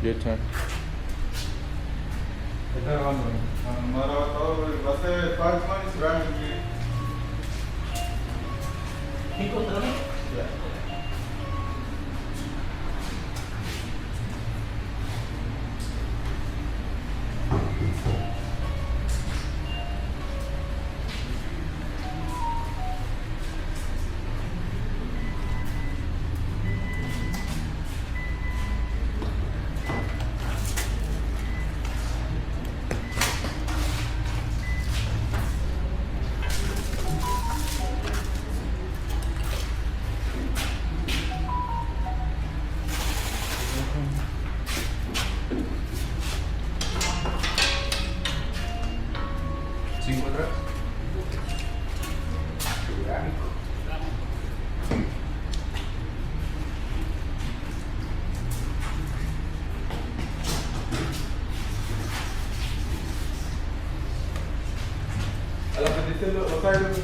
Your turn. हमारा तो बस 5 months running है। ठीक हो तरह में? Cinco atrás. A la petición de los aires.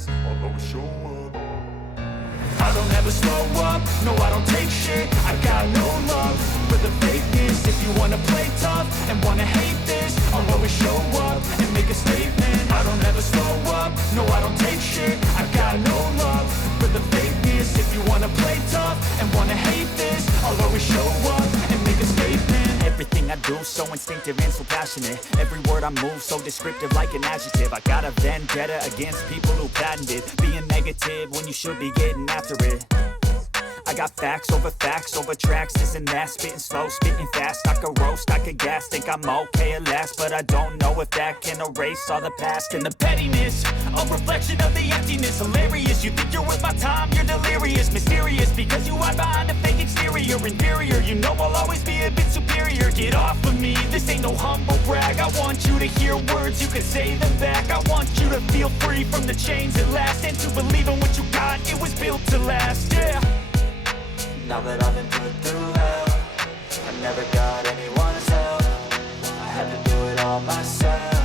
this, I'll always show up. I don't ever slow up, no I don't take shit. I got no love for the fakeness. If you wanna play tough and wanna hate this, I'll always show up and make a statement. I don't ever slow up, no I don't take shit. I got no love for the fakeness. If you wanna play tough and wanna hate this, I'll always show up and make a statement. Everything I do, so instinctive and so passionate. Every word I move, so descriptive like an adjective. I got a vendetta against people who patented being negative when you should be getting after it. I got facts over tracks, this and that. Spitting slow, spitting fast, I could roast, I could gas. Think I'm okay at last, but I don't know if that can erase all the past. And the pettiness, a reflection of the emptiness. Hilarious, you think you're worth my time, you're delirious. Mysterious, because you hide behind a fake exterior. Inferior, you know I'll always be a bit superior. Get off of me, this ain't no humble brag. I want you to hear words, you can say them back. I want you to feel free from the chains at last, and to believe in what you got, it was built to last, yeah. Now that I've been put through hell, I never got anyone's help. I had to do it all myself.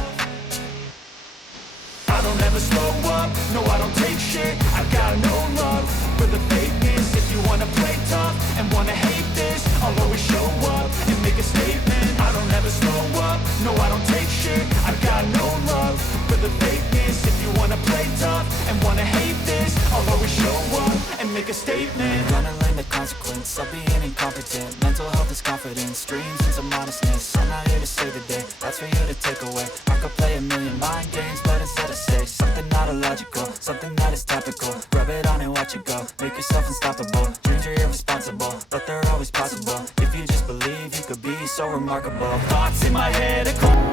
I don't ever slow up, no I don't take shit. I got no love for the fakeness. If you wanna play tough and wanna hate this, I'll always show up and make a statement. I don't ever slow up, no I don't take shit. I got no love for the fakeness. If you wanna play tough and wanna hate this, I'll always show up and make a statement. Gonna learn the consequence of being incompetent. Mental health is confidence, dreams and some modestness. I'm not here to save the day, that's for you to take away. I could play a million mind games, but instead I say something not illogical, something that is topical. Rub it on and watch it go, make yourself unstoppable. Dreams are irresponsible, but they're always possible. If you just believe, you could be so remarkable. Thoughts in my head are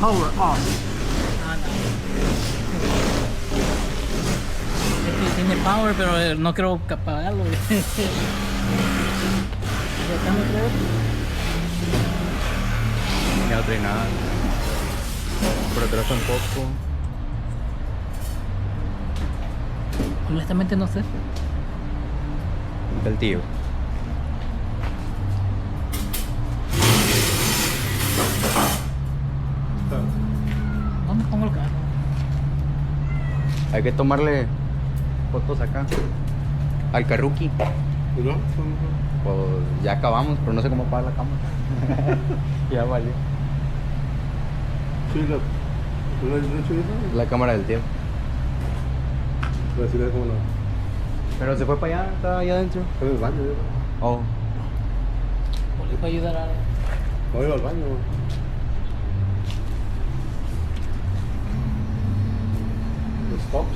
Power off. Ah, no. Es que tiene power, pero no creo que apagarlo. Ya está, no creo. Ya no trae nada. Por atrás tampoco. Honestamente no sé. Del tío. ¿Dónde pongo el carro? Hay que tomarle fotos acá. Al Carruki. ¿No? Pues ya acabamos, pero no sé cómo apagar la cámara. Ya valió. Sí, la La cámara del tío. Pero sí, cómo no. Pero se fue para allá, estaba allá adentro. Fue al baño, Oh. ¿O le puedo ayudar a...? no iba al baño. Stop.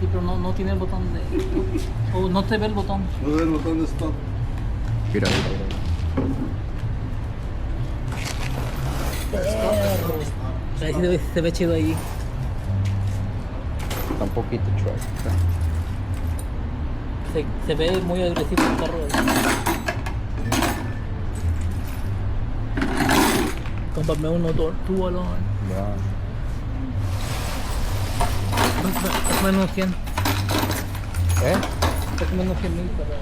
Sí, pero no tiene el botón de... O no te ve el botón. No ve el botón de stop. Mira. Ahí sí se ve chido ahí. Está un poquito truck. Se ve muy agresivo el carro. Cómprame un motor, tú alone. Ya. Es menos 100. ¿Eh? Es menos 100,000 para...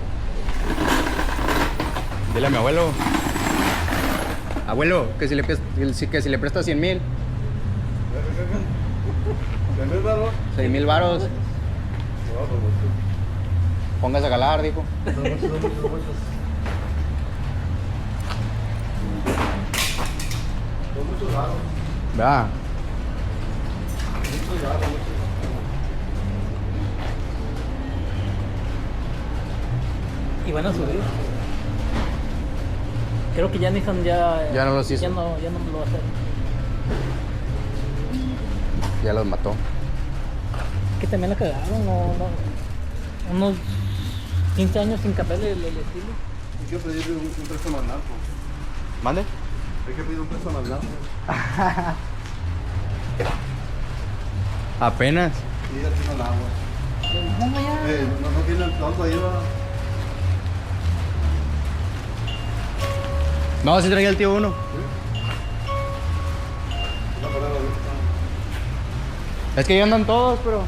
Dile a mi abuelo. Abuelo, que si le presta 100,000. ¿Entendés, Bárbaro? 6,000 varos. Póngase a calar, dijo. Son muchos lados. Vea. Muchos lados. Y van a subir. Creo que ya Nissan Ya no los hizo. Ya no lo va a hacer. Ya los mató. Que también la cagaron, unos 15 años sin cambiar el estilo. Hay que pedir un préstamo al narco. ¿Mande? Hay que pedir un préstamo al narco. Apenas. Sí, ya tiene el agua. Vamos allá. No tiene el auto ahí, va. No, si traía el tío uno. No, pero ahorita. Es que ya andan todos, pero.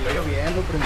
Y lo lloviendo, primo.